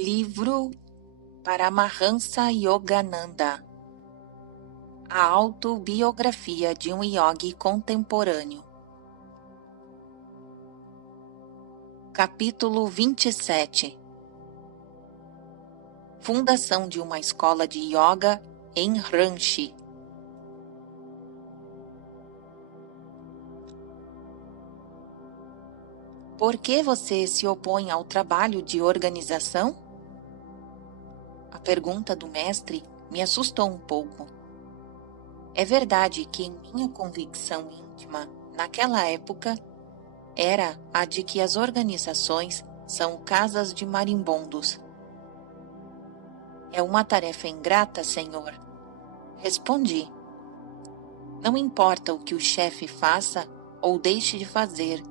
Livro Paramahansa Yogananda. A autobiografia de um yogi contemporâneo. Capítulo 27. Fundação de uma escola de yoga em Ranchi. Por que você se opõe ao trabalho de organização? A pergunta do mestre me assustou um pouco. É verdade que em minha convicção íntima, naquela época, era a de que as organizações são casas de marimbondos. É uma tarefa ingrata, senhor. Respondi. Não importa o que o chefe faça ou deixe de fazer,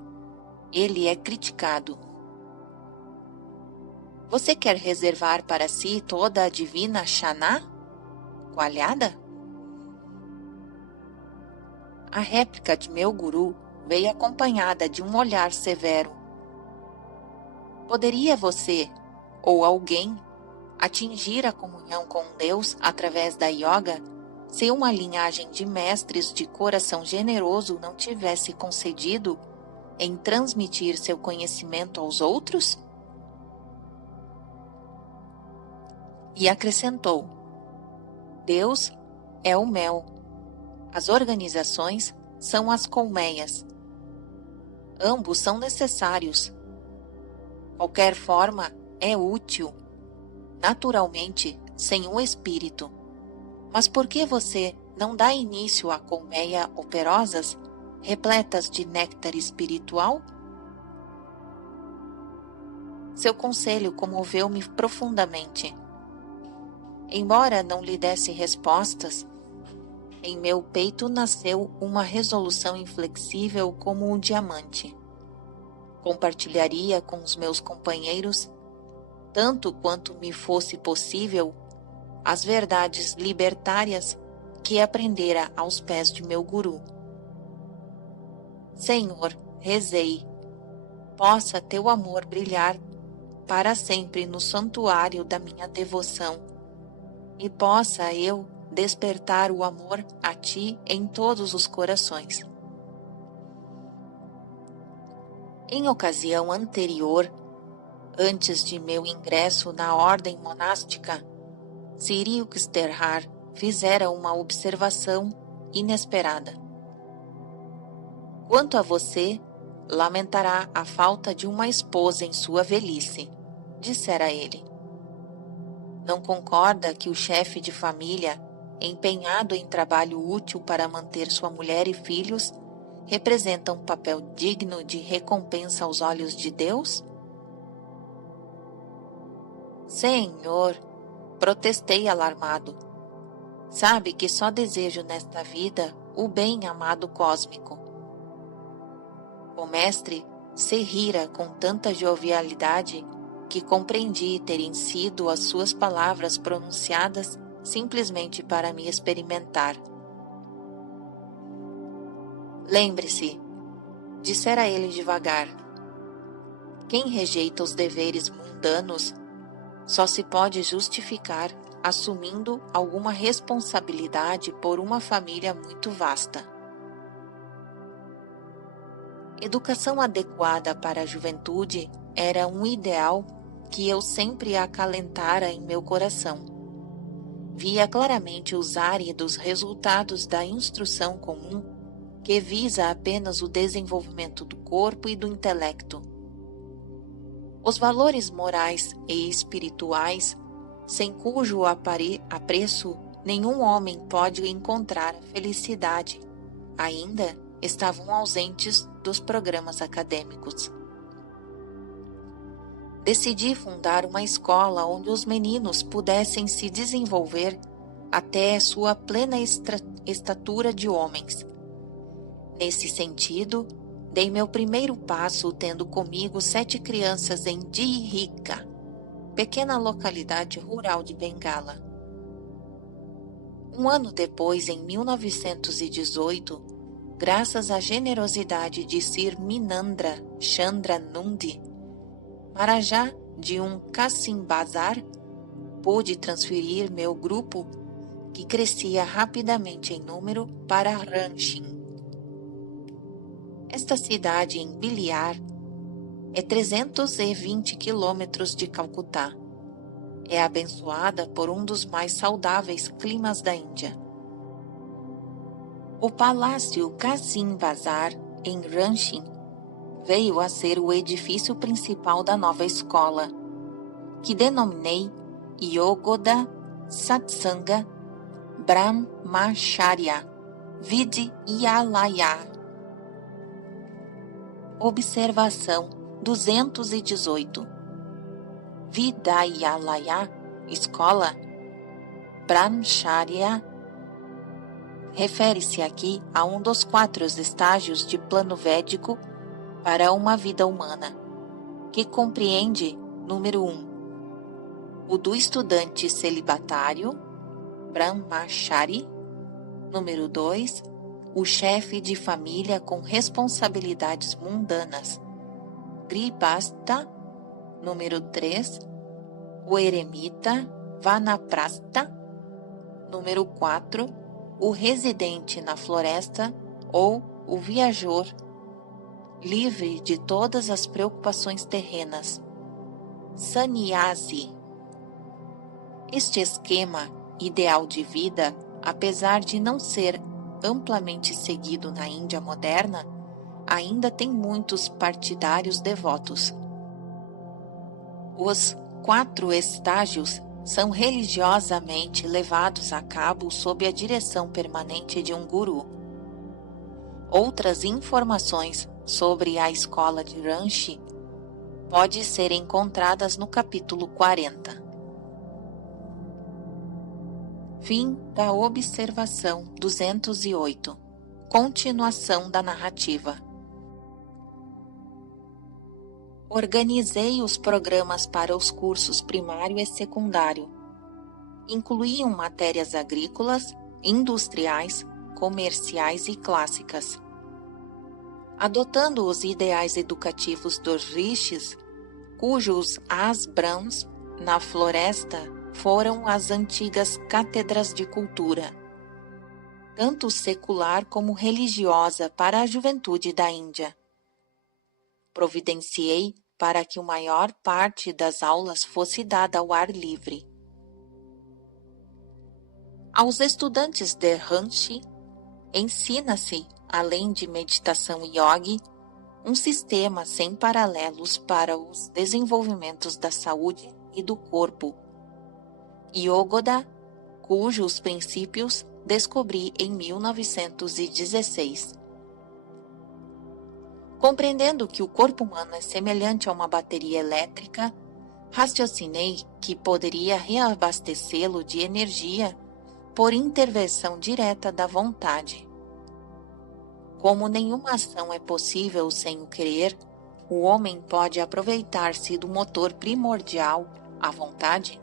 ele é criticado. Você quer reservar para si toda a divina Shana? Coalhada? A réplica de meu guru veio acompanhada de um olhar severo. Poderia você, ou alguém, atingir a comunhão com Deus através da yoga se uma linhagem de mestres de coração generoso não tivesse concedido em transmitir seu conhecimento aos outros? E acrescentou: Deus é o mel. As organizações são as colmeias. Ambos são necessários. Qualquer forma é útil, naturalmente, sem o espírito. Mas por que você não dá início a colmeia operosas, repletas de néctar espiritual? Seu conselho comoveu-me profundamente. Embora não lhe desse respostas, em meu peito nasceu uma resolução inflexível como um diamante. Compartilharia com os meus companheiros, tanto quanto me fosse possível, as verdades libertárias que aprendera aos pés de meu guru. Senhor, rezei, possa teu amor brilhar para sempre no santuário da minha devoção, e possa eu despertar o amor a ti em todos os corações. Em ocasião anterior, antes de meu ingresso na ordem monástica, Sri Yukteswar fizera uma observação inesperada. Quanto a você, lamentará a falta de uma esposa em sua velhice, dissera ele. Não concorda que o chefe de família, empenhado em trabalho útil para manter sua mulher e filhos, representa um papel digno de recompensa aos olhos de Deus? Senhor, protestei alarmado. Sabe que só desejo nesta vida o bem amado cósmico. O mestre se rira com tanta jovialidade que compreendi terem sido as suas palavras pronunciadas simplesmente para me experimentar. Lembre-se, dissera ele devagar, quem rejeita os deveres mundanos só se pode justificar assumindo alguma responsabilidade por uma família muito vasta. Educação adequada para a juventude era um ideal que eu sempre acalentara em meu coração. Via claramente os áridos resultados da instrução comum que visa apenas o desenvolvimento do corpo e do intelecto. Os valores morais e espirituais, sem cujo apreço nenhum homem pode encontrar a felicidade, ainda estavam ausentes dos programas acadêmicos. Decidi fundar uma escola onde os meninos pudessem se desenvolver até sua plena estatura de homens. Nesse sentido, dei meu primeiro passo tendo comigo 7 crianças em Dihika, pequena localidade rural de Bengala. Um ano depois, em 1918, graças à generosidade de Sir Minandra Chandra Nundi, Maharaja de um Kassim Bazar, pude transferir meu grupo, que crescia rapidamente em número, para Ranchi. Esta cidade em Biliar é 320 quilômetros de Calcutá. É abençoada por um dos mais saudáveis climas da Índia. O Palácio Kassim Bazar, em Ranchi, veio a ser o edifício principal da nova escola, que denominei Yogoda Satsanga Brahmacharya Vidyalaya. Observação 218. Vidyalaya, escola, Brahmacharya, refere-se aqui a um dos 4 estágios de plano védico para uma vida humana, que compreende, número 1, o do estudante celibatário, Brahmachari, número 2, o chefe de família com responsabilidades mundanas, Grihastha, número 3, o eremita, Vanaprastha, número 4, o residente na floresta ou o viajor, livre de todas as preocupações terrenas, Sannyasi. Este esquema ideal de vida, apesar de não ser amplamente seguido na Índia moderna, ainda tem muitos partidários devotos. Os 4 estágios são religiosamente levados a cabo sob a direção permanente de um guru. Outras informações sobre a escola de Ranchi podem ser encontradas no capítulo 40. Fim da observação 208. Continuação da narrativa. Organizei os programas para os cursos primário e secundário. Incluíam matérias agrícolas, industriais, comerciais e clássicas. Adotando os ideais educativos dos rishis, cujos ashrams na floresta foram as antigas cátedras de cultura, tanto secular como religiosa, para a juventude da Índia. Providenciei para que a maior parte das aulas fosse dada ao ar livre. Aos estudantes de Ranchi, ensina-se, além de meditação e yoga, um sistema sem paralelos para os desenvolvimentos da saúde e do corpo, Yogoda, cujos princípios descobri em 1916. Compreendendo que o corpo humano é semelhante a uma bateria elétrica, raciocinei que poderia reabastecê-lo de energia por intervenção direta da vontade. Como nenhuma ação é possível sem o querer, o homem pode aproveitar-se do motor primordial, a vontade,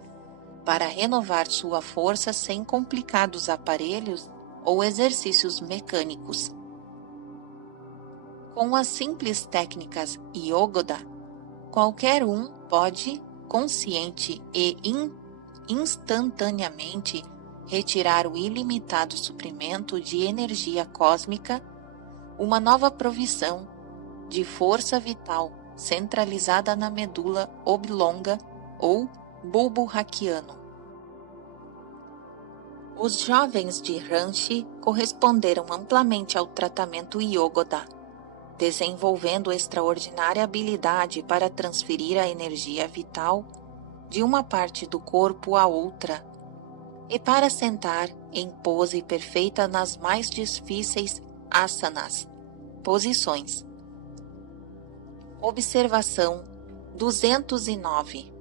para renovar sua força sem complicados aparelhos ou exercícios mecânicos. Com as simples técnicas Yogoda, qualquer um pode, consciente e instantaneamente, retirar o ilimitado suprimento de energia cósmica, uma nova provisão de força vital centralizada na medula oblonga ou bulbo raquiano. Os jovens de Ranchi corresponderam amplamente ao tratamento Yogoda, desenvolvendo extraordinária habilidade para transferir a energia vital de uma parte do corpo à outra e para sentar em pose perfeita nas mais difíceis asanas, posições. Observação 209.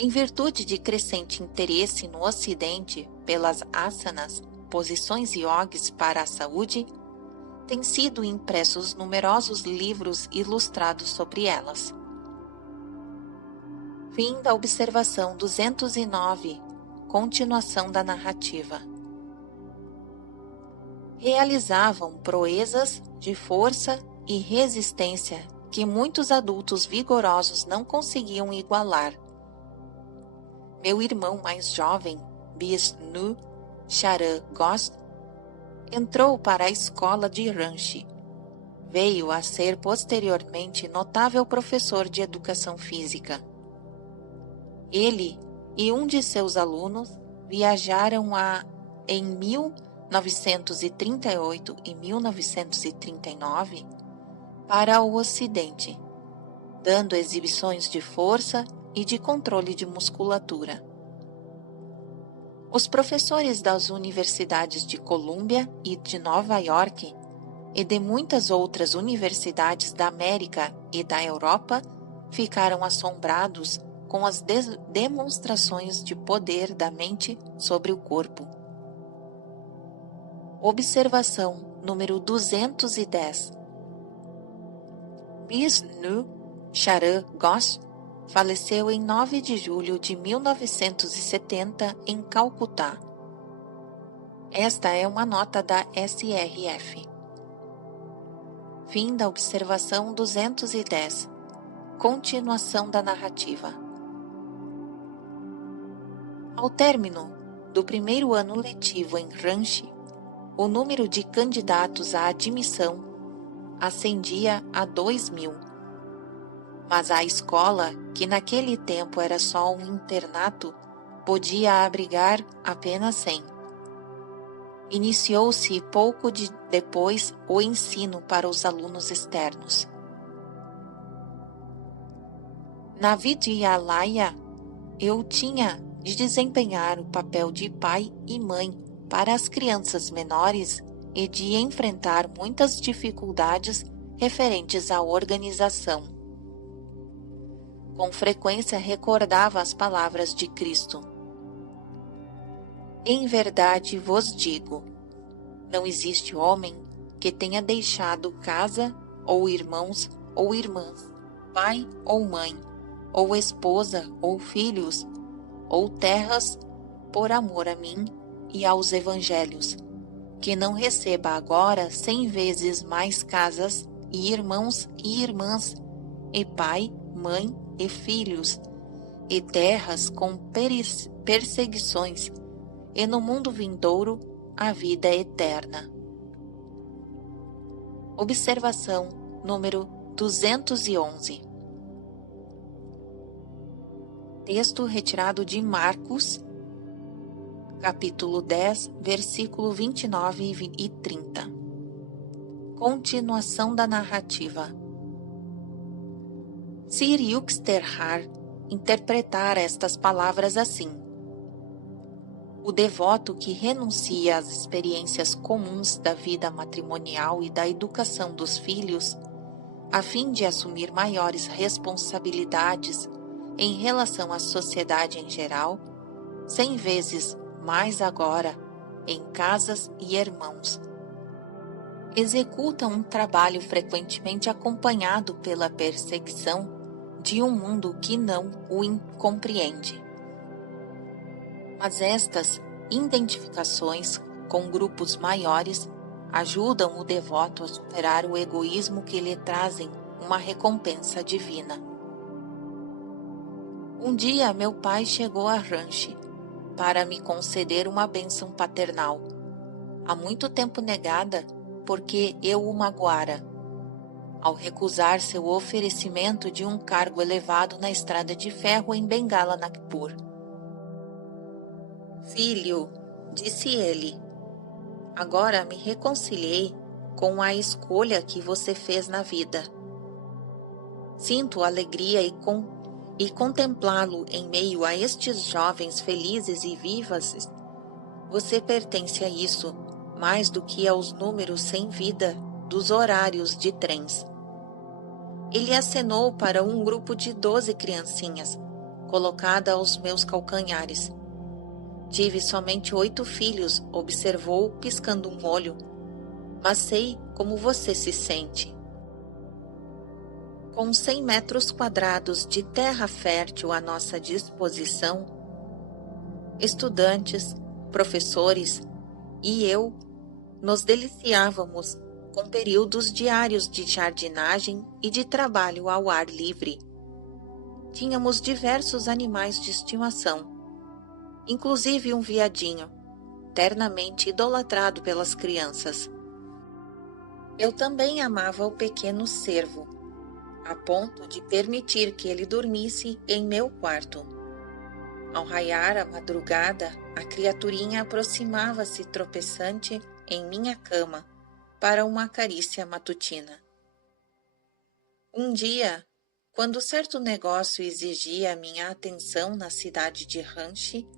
Em virtude de crescente interesse no Ocidente pelas asanas, posições yogis para a saúde, têm sido impressos numerosos livros ilustrados sobre elas. Fim da observação 209. Continuação da narrativa. Realizavam proezas de força e resistência que muitos adultos vigorosos não conseguiam igualar. Meu irmão mais jovem, Vishnu Charan Ghosh, entrou para a escola de Ranchi. Veio a ser posteriormente notável professor de educação física. Ele e um de seus alunos viajaram em 1938 e 1939 para o Ocidente, dando exibições de força e de controle de musculatura. Os professores das universidades de Colômbia e de Nova York e de muitas outras universidades da América e da Europa ficaram assombrados com as demonstrações de poder da mente sobre o corpo. Observação número 210. Vishnu Charan Ghosh faleceu em 9 de julho de 1970 em Calcutá. Esta é uma nota da SRF. Fim da observação 210. Continuação da narrativa. Ao término do primeiro ano letivo em Ranchi, o número de candidatos à admissão ascendia a 2.000. Mas a escola, que naquele tempo era só um internato, podia abrigar apenas 100. Iniciou-se pouco depois o ensino para os alunos externos. Na Vidyalaya, eu tinha de desempenhar o papel de pai e mãe para as crianças menores e de enfrentar muitas dificuldades referentes à organização. Com frequência recordava as palavras de Cristo. Em verdade vos digo, não existe homem que tenha deixado casa, ou irmãos, ou irmãs, pai ou mãe, ou esposa, ou filhos, ou terras, por amor a mim e aos evangelhos, que não receba agora 100 vezes mais casas, e irmãos e irmãs, e pai, mãe e filhos, e terras com perseguições, e no mundo vindouro a vida eterna. Observação número 211. Texto retirado de Marcos, capítulo 10, versículo 29 e 30. Continuação da narrativa. Sir Yukteswar interpretara estas palavras assim: o devoto que renuncia às experiências comuns da vida matrimonial e da educação dos filhos, a fim de assumir maiores responsabilidades em relação à sociedade em geral, 100 vezes mais agora, em casas e irmãos. Executa um trabalho frequentemente acompanhado pela perseguição de um mundo que não o compreende. Mas estas identificações com grupos maiores ajudam o devoto a superar o egoísmo que lhe trazem uma recompensa divina. Um dia meu pai chegou a Ranchi para me conceder uma bênção paternal, há muito tempo negada porque eu o magoara, ao recusar seu oferecimento de um cargo elevado na estrada de ferro em Bengala, Nagpur. Filho, disse ele, agora me reconciliei com a escolha que você fez na vida. Sinto alegria e contemplá-lo em meio a estes jovens felizes e vivas. Você pertence a isso, mais do que aos números sem vida dos horários de trens. Ele acenou para um grupo de 12 criancinhas, colocada aos meus calcanhares. Tive somente 8 filhos, observou, piscando um olho, mas sei como você se sente. Com 100 metros quadrados de terra fértil à nossa disposição, estudantes, professores e eu nos deliciávamos com períodos diários de jardinagem e de trabalho ao ar livre. Tínhamos diversos animais de estimação, inclusive um veadinho, ternamente idolatrado pelas crianças. Eu também amava o pequeno cervo, a ponto de permitir que ele dormisse em meu quarto. Ao raiar a madrugada, a criaturinha aproximava-se tropeçante em minha cama para uma carícia matutina. Um dia, quando certo negócio exigia minha atenção na cidade de Ranchi,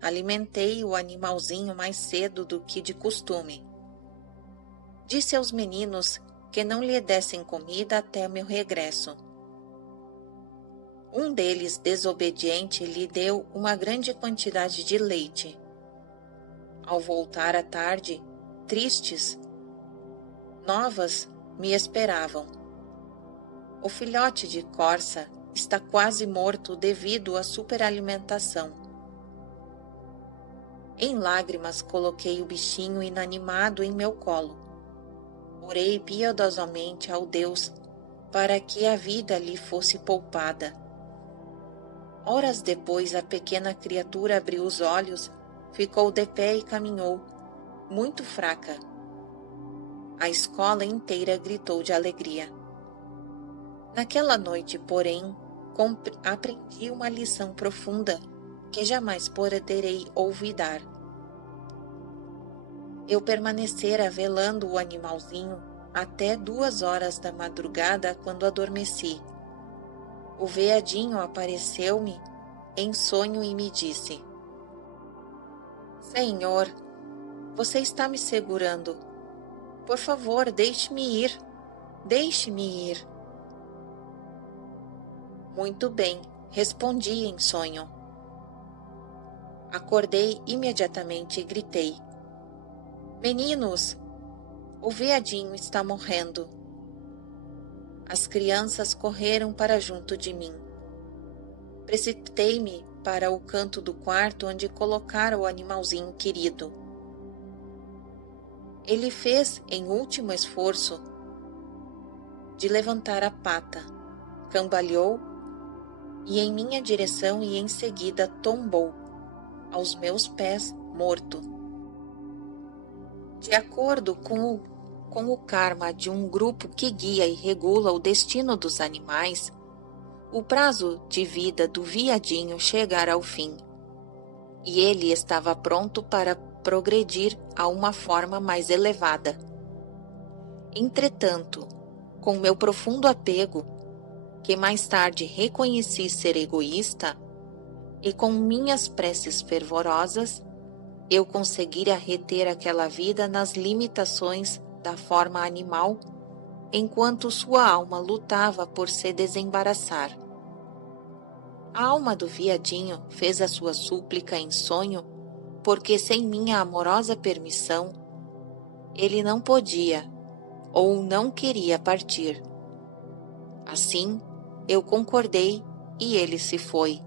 alimentei o animalzinho mais cedo do que de costume. Disse aos meninos que não lhe dessem comida até meu regresso. Um deles, desobediente, lhe deu uma grande quantidade de leite. Ao voltar à tarde, tristes, novas me esperavam. O filhote de corça está quase morto devido à superalimentação. Em lágrimas coloquei o bichinho inanimado em meu colo. Orei piedosamente ao Deus para que a vida lhe fosse poupada. Horas depois, a pequena criatura abriu os olhos, ficou de pé e caminhou, muito fraca. A escola inteira gritou de alegria. Naquela noite, porém, aprendi uma lição profunda que jamais poderei olvidar. Eu permanecera velando o animalzinho até 2 horas da madrugada quando adormeci. O veadinho apareceu-me em sonho e me disse: Senhor, você está me segurando. Por favor, deixe-me ir. Deixe-me ir. Muito bem, respondi em sonho. Acordei imediatamente e gritei: Meninos, o veadinho está morrendo. As crianças correram para junto de mim. Precipitei-me para o canto do quarto onde colocara o animalzinho querido. Ele fez, em último esforço, de levantar a pata, cambaleou e em minha direção e em seguida tombou aos meus pés morto. De acordo com o karma de um grupo que guia e regula o destino dos animais, o prazo de vida do veadinho chegara ao fim, e ele estava pronto para progredir a uma forma mais elevada. Entretanto, com meu profundo apego, que mais tarde reconheci ser egoísta, e com minhas preces fervorosas, eu conseguira reter aquela vida nas limitações da forma animal, enquanto sua alma lutava por se desembaraçar. A alma do veadinho fez a sua súplica em sonho, porque sem minha amorosa permissão, ele não podia ou não queria partir. Assim, eu concordei e ele se foi.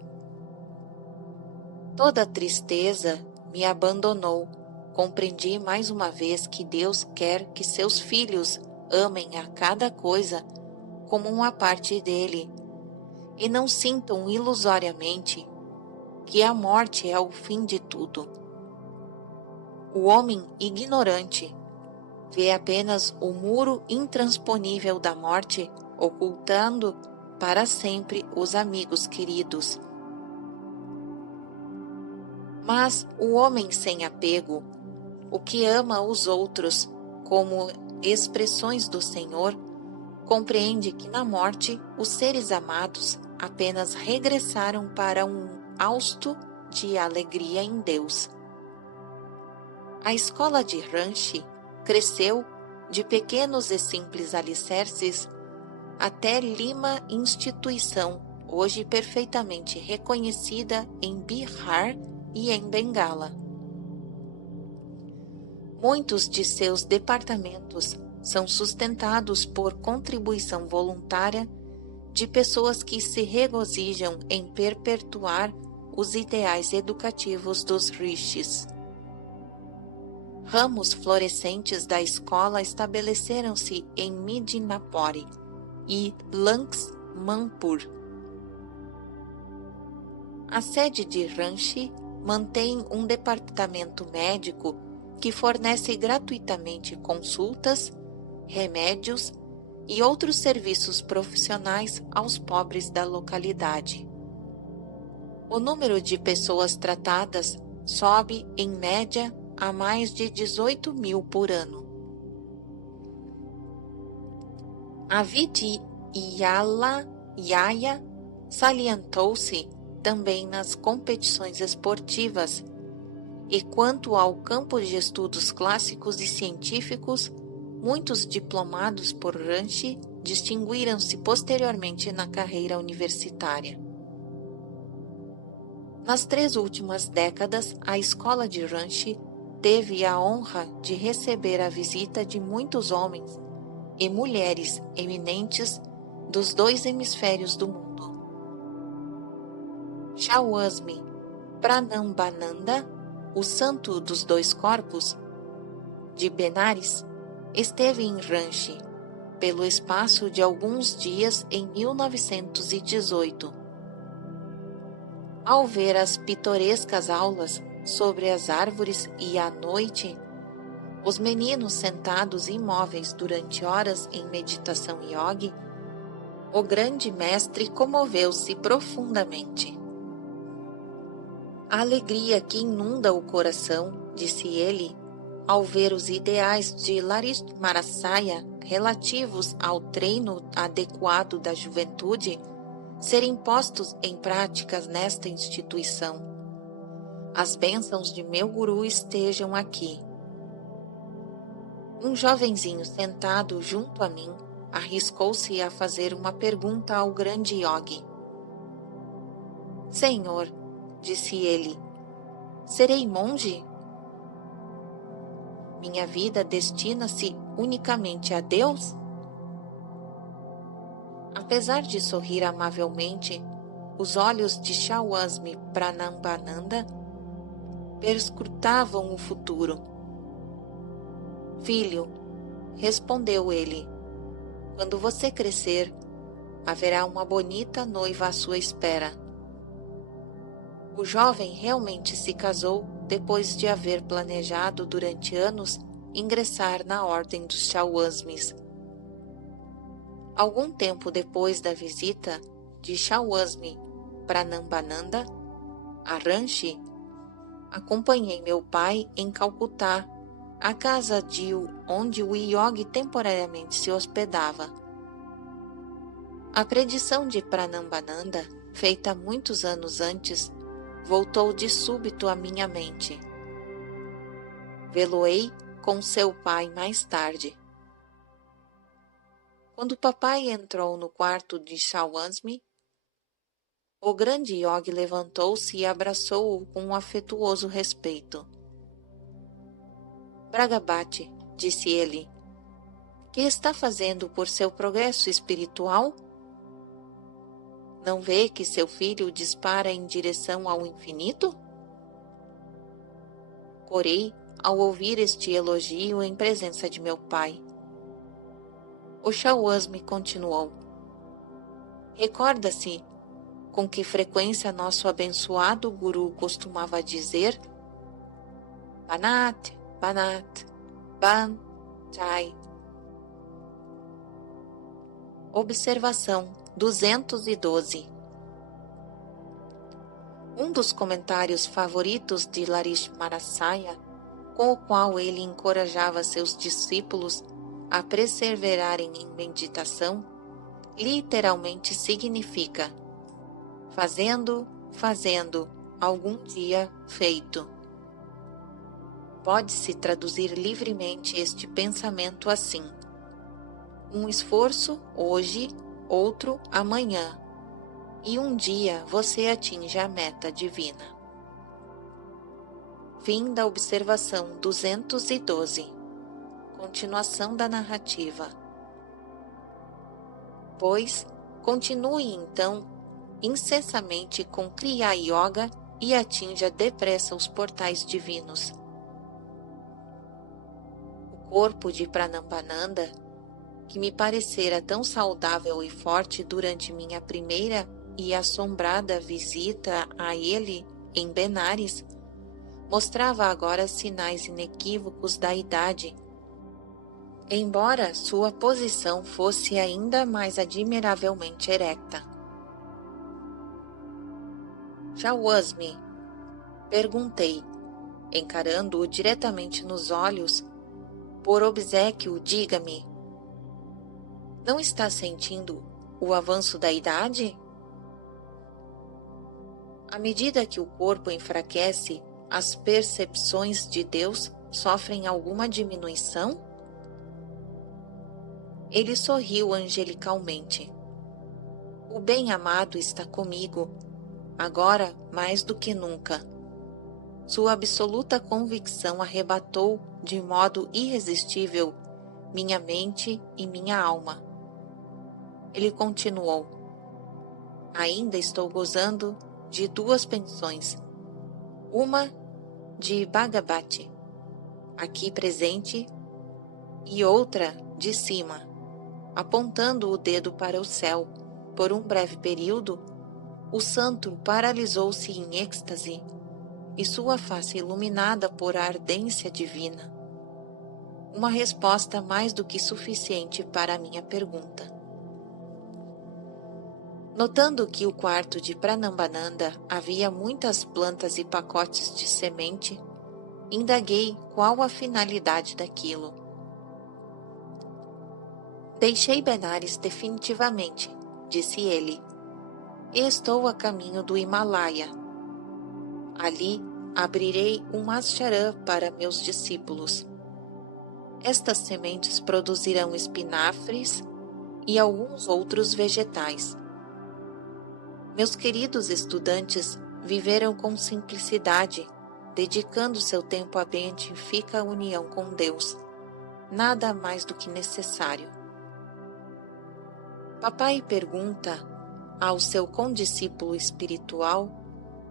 Toda a tristeza me abandonou. Compreendi mais uma vez que Deus quer que seus filhos amem a cada coisa como uma parte dele e não sintam ilusoriamente que a morte é o fim de tudo. O homem ignorante vê apenas o muro intransponível da morte, ocultando para sempre os amigos queridos. Mas o homem sem apego, o que ama os outros como expressões do Senhor, compreende que na morte os seres amados apenas regressaram para um hausto de alegria em Deus. A escola de Ranchi cresceu de pequenos e simples alicerces até Lima instituição, hoje perfeitamente reconhecida em Bihar e em Bengala. Muitos de seus departamentos são sustentados por contribuição voluntária de pessoas que se regozijam em perpetuar os ideais educativos dos rishis. Ramos florescentes da escola estabeleceram-se em Midinapore e Lanksmanpur. A sede de Ranchi mantém um departamento médico que fornece gratuitamente consultas, remédios e outros serviços profissionais aos pobres da localidade. O número de pessoas tratadas sobe, em média, a mais de 18 mil por ano. A Vidyala Yaya salientou-se também nas competições esportivas, e quanto ao campo de estudos clássicos e científicos, muitos diplomados por Ranchi distinguiram-se posteriormente na carreira universitária. Nas 3 últimas décadas, a escola de Ranchi teve a honra de receber a visita de muitos homens e mulheres eminentes dos 2 hemisférios do mundo. Swami Pranambananda, o santo dos 2 corpos, de Benares, esteve em Ranchi pelo espaço de alguns dias em 1918. Ao ver as pitorescas aulas sobre as árvores e à noite, os meninos sentados imóveis durante horas em meditação yogi, o grande mestre comoveu-se profundamente. A alegria que inunda o coração, disse ele, ao ver os ideais de Larismarasaya relativos ao treino adequado da juventude serem postos em práticas nesta instituição. As bênçãos de meu guru estejam aqui. Um jovenzinho sentado junto a mim arriscou-se a fazer uma pergunta ao grande yogi. Senhor, disse ele, serei monge? Minha vida destina-se unicamente a Deus? Apesar de sorrir amavelmente, os olhos de Swami Pranambananda perscrutavam o futuro. Filho, respondeu ele, quando você crescer, haverá uma bonita noiva à sua espera. O jovem realmente se casou depois de haver planejado durante anos ingressar na ordem dos Swasmis. Algum tempo depois da visita de Swami Pranambananda a Ranchi, acompanhei meu pai em Calcutá, a casa onde o yogi temporariamente se hospedava. A predição de Pranambananda, feita muitos anos antes, voltou de súbito à minha mente. Vê-lo-ei com seu pai mais tarde. Quando papai entrou no quarto de Swami, o grande yogi levantou-se e abraçou-o com um afetuoso respeito. Bragabati, disse ele, que está fazendo por seu progresso espiritual? Não vê que seu filho dispara em direção ao infinito? Corei ao ouvir este elogio em presença de meu pai. O Swami continuou. Recorda-se com que frequência nosso abençoado guru costumava dizer: Banat, Banat, Ban, Chai. Observação 212. Um dos comentários favoritos de Larismarasaya, com o qual ele encorajava seus discípulos a perseverarem em meditação, literalmente significa fazendo, fazendo, algum dia feito. Pode-se traduzir livremente este pensamento assim: um esforço hoje, outro amanhã, e um dia você atinge a meta divina. Fim da observação 212. Continuação da narrativa. Pois, continue então incessantemente com Kriya Yoga e atinja depressa os portais divinos. corpo de Pranambananda, que me parecera tão saudável e forte durante minha primeira e assombrada visita a ele em Benares, mostrava agora sinais inequívocos da idade, embora sua posição fosse ainda mais admiravelmente erecta. Chauasme, perguntei, encarando-o diretamente nos olhos, por obséquio, diga-me, não está sentindo o avanço da idade? À medida que o corpo enfraquece, as percepções de Deus sofrem alguma diminuição? Ele sorriu angelicalmente. O bem-amado está comigo, agora mais do que nunca. Sua absoluta convicção arrebatou de modo irresistível minha mente e minha alma. Ele continuou: ainda estou gozando de duas pensões, uma de Bhagavati, aqui presente, e outra de cima, apontando o dedo para o céu. Por um breve período, o santo paralisou-se em êxtase e sua face iluminada por a ardência divina. Uma resposta mais do que suficiente para a minha pergunta. Notando que o quarto de Pranambananda havia muitas plantas e pacotes de semente, indaguei qual a finalidade daquilo. Deixei Benares definitivamente, disse ele, e estou a caminho do Himalaia. Ali abrirei um ashram para meus discípulos. Estas sementes produzirão espinafres e alguns outros vegetais. Meus queridos estudantes viveram com simplicidade, dedicando seu tempo à beatífica união com Deus, nada mais do que necessário. Papai pergunta ao seu condiscípulo espiritual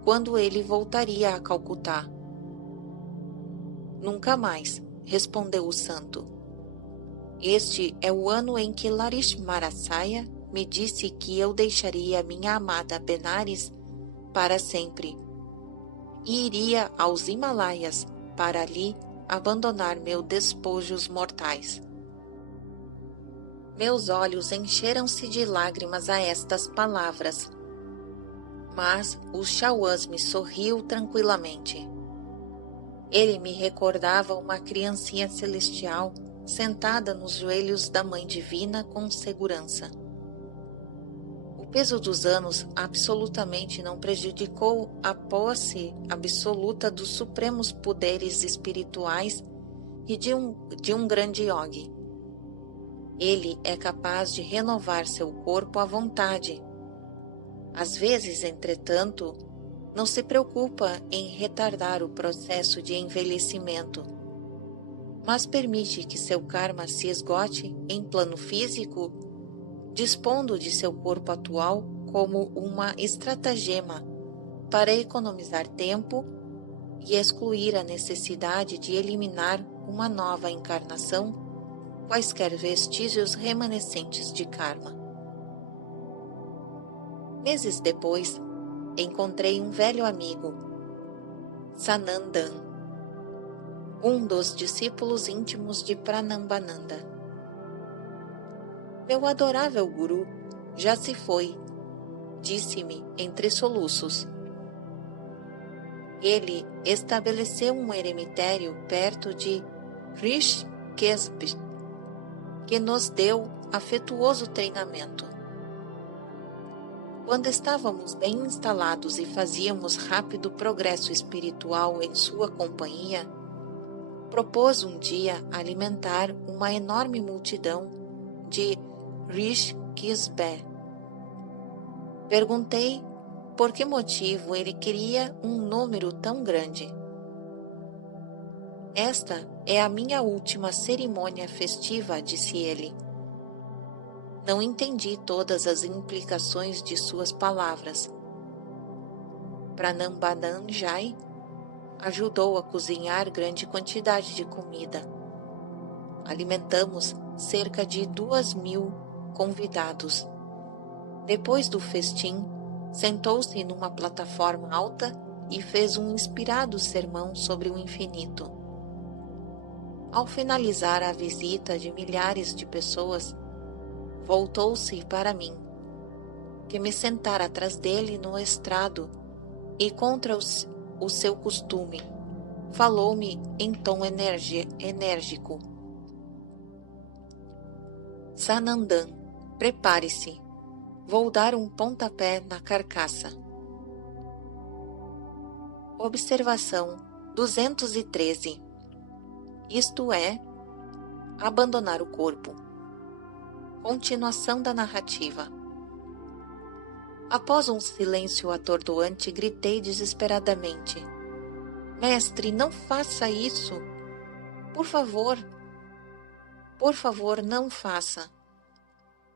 quando ele voltaria a Calcutá. Nunca mais, respondeu o santo. Este é o ano em que Larishmarasaya me disse que eu deixaria minha amada Benares para sempre e iria aos Himalaias para ali abandonar meus despojos mortais. Meus olhos encheram-se de lágrimas a estas palavras, mas o Chauasme sorriu tranquilamente. Ele me recordava uma criancinha celestial sentada nos joelhos da Mãe Divina com segurança. O peso dos anos absolutamente não prejudicou a posse absoluta dos supremos poderes espirituais e de um grande yogi. Ele é capaz de renovar seu corpo à vontade. Às vezes, entretanto, não se preocupa em retardar o processo de envelhecimento, mas permite que seu karma se esgote em plano físico, dispondo de seu corpo atual como uma estratagema para economizar tempo e excluir a necessidade de eliminar uma nova encarnação, quaisquer vestígios remanescentes de karma. Meses depois, encontrei um velho amigo, Sanandan, um dos discípulos íntimos de Pranambananda. Meu adorável guru já se foi, disse-me entre soluços. Ele estabeleceu um eremitério perto de Rishikesh, que nos deu afetuoso treinamento. Quando estávamos bem instalados e fazíamos rápido progresso espiritual em sua companhia, propôs um dia alimentar uma enorme multidão de Rishikesh. Perguntei por que motivo ele queria um número tão grande. Esta é a minha última cerimônia festiva, disse ele. Não entendi todas as implicações de suas palavras. Pranambananjai ajudou a cozinhar grande quantidade de comida. alimentamos cerca de 2.000 convidados. Depois do festim, sentou-se numa plataforma alta e fez um inspirado sermão sobre o infinito. Ao finalizar a visita de milhares de pessoas, voltou-se para mim, que me sentara atrás dele no estrado, e contra o seu costume, falou-me em tom enérgico. Sanandan, prepare-se, vou dar um pontapé na carcaça. Observação 213. Isto é, abandonar o corpo. Continuação da narrativa. Após um silêncio atordoante, gritei desesperadamente: Mestre, não faça isso! Por favor, não faça!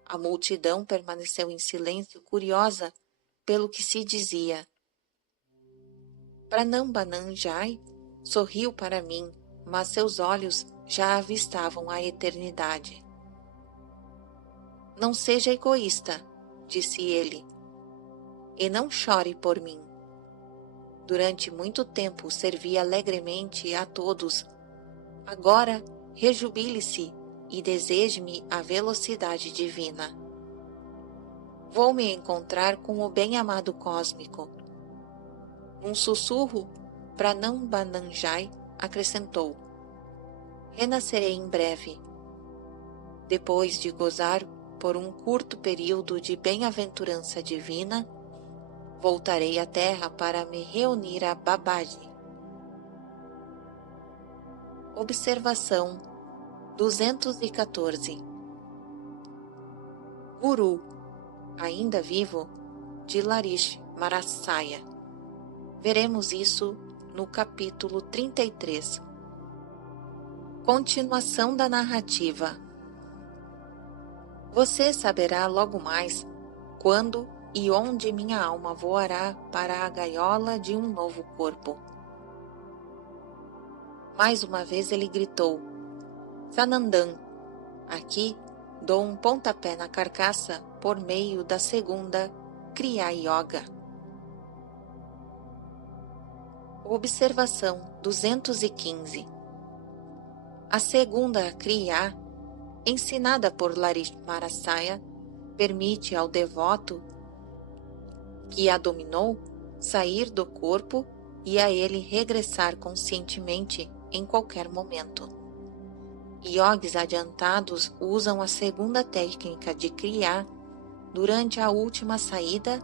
A multidão permaneceu em silêncio, curiosa pelo que se dizia. Pranambananjai sorriu para mim, mas seus olhos já avistavam a eternidade. Não seja egoísta, disse ele, e não chore por mim. Durante muito tempo servi alegremente a todos. Agora rejubile-se e deseje-me a velocidade divina. Vou me encontrar com o bem-amado cósmico. Num sussurro, Pranambananjai acrescentou: renascerei em breve. Depois de gozar por um curto período de bem-aventurança divina, voltarei à Terra para me reunir a Babaji. Observação 214. Guru, ainda vivo, de Larish Marasaya. Veremos isso no capítulo 33. Continuação da narrativa. Você saberá logo mais quando e onde minha alma voará para a gaiola de um novo corpo. Mais uma vez ele gritou: Sanandan, aqui dou um pontapé na carcaça por meio da segunda Kriya Yoga. Observação 215. A segunda Kriya, ensinada por Larish Marasaya, permite ao devoto que a dominou sair do corpo e a ele regressar conscientemente em qualquer momento. Yogis adiantados usam a segunda técnica de Kriya durante a última saída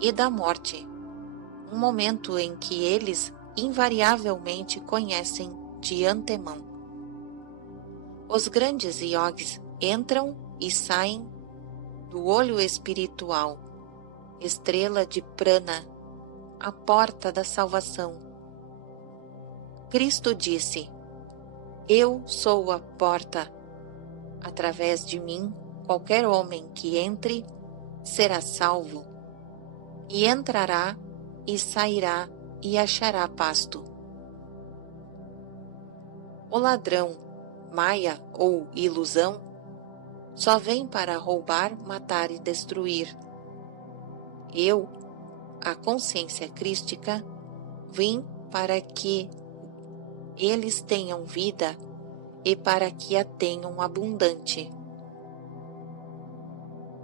e da morte, um momento em que eles invariavelmente conhecem de antemão. Os grandes yogis entram e saem do olho espiritual, estrela de prana, a porta da salvação. Cristo disse: Eu sou a porta. Através de mim, qualquer homem que entre será salvo, e entrará e sairá e achará pasto. O ladrão, maia ou ilusão, só vem para roubar, matar e destruir. Eu, a consciência crística, vim para que eles tenham vida e para que a tenham abundante.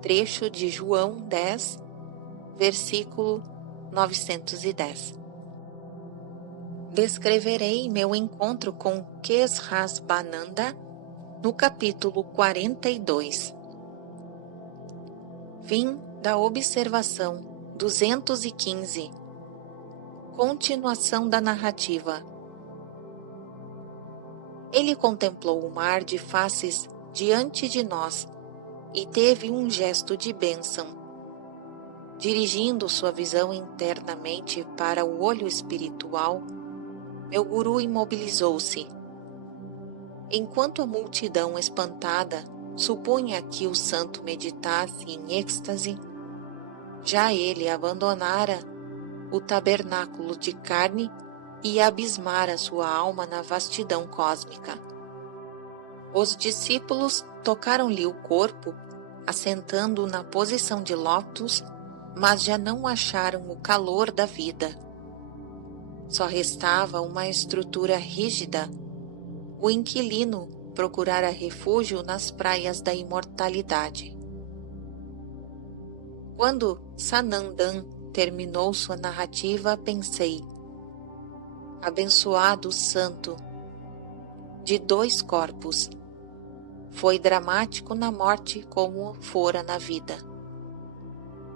Trecho de João 10, versículo 910. Descreverei meu encontro com Kesrasbananda no capítulo 42. Fim da observação 215. Continuação da narrativa. Ele contemplou o mar de faces diante de nós e teve um gesto de bênção. Dirigindo sua visão internamente para o olho espiritual, meu guru imobilizou-se. Enquanto a multidão espantada supunha que o santo meditasse em êxtase, já ele abandonara o tabernáculo de carne e abismara sua alma na vastidão cósmica. Os discípulos tocaram-lhe o corpo, assentando na posição de lótus, mas já não acharam o calor da vida. Só restava uma estrutura rígida. O inquilino procurara refúgio nas praias da imortalidade. Quando Sanandan terminou sua narrativa, pensei: abençoado santo, de 2 corpos. Foi dramático na morte como fora na vida.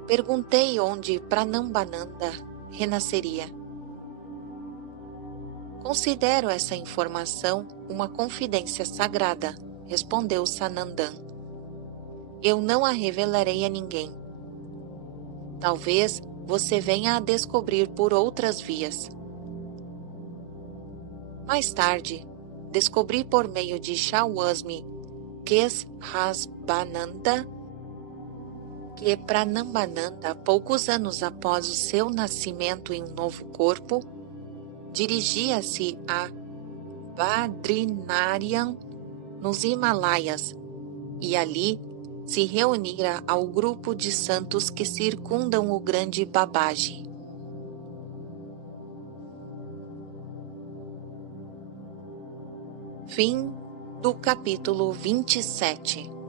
Perguntei onde Pranambananda renasceria. Considero essa informação uma confidência sagrada, respondeu Sanandan. Eu não a revelarei a ninguém. Talvez você venha a descobrir por outras vias. Mais tarde, descobri por meio de Shawasmi Kesrasbananda que Pranambananda, poucos anos após o seu nascimento em um novo corpo, dirigia-se a Badrinarayan, nos Himalaias, e ali se reunira ao grupo de santos que circundam o grande Babaji. Fim do capítulo 27.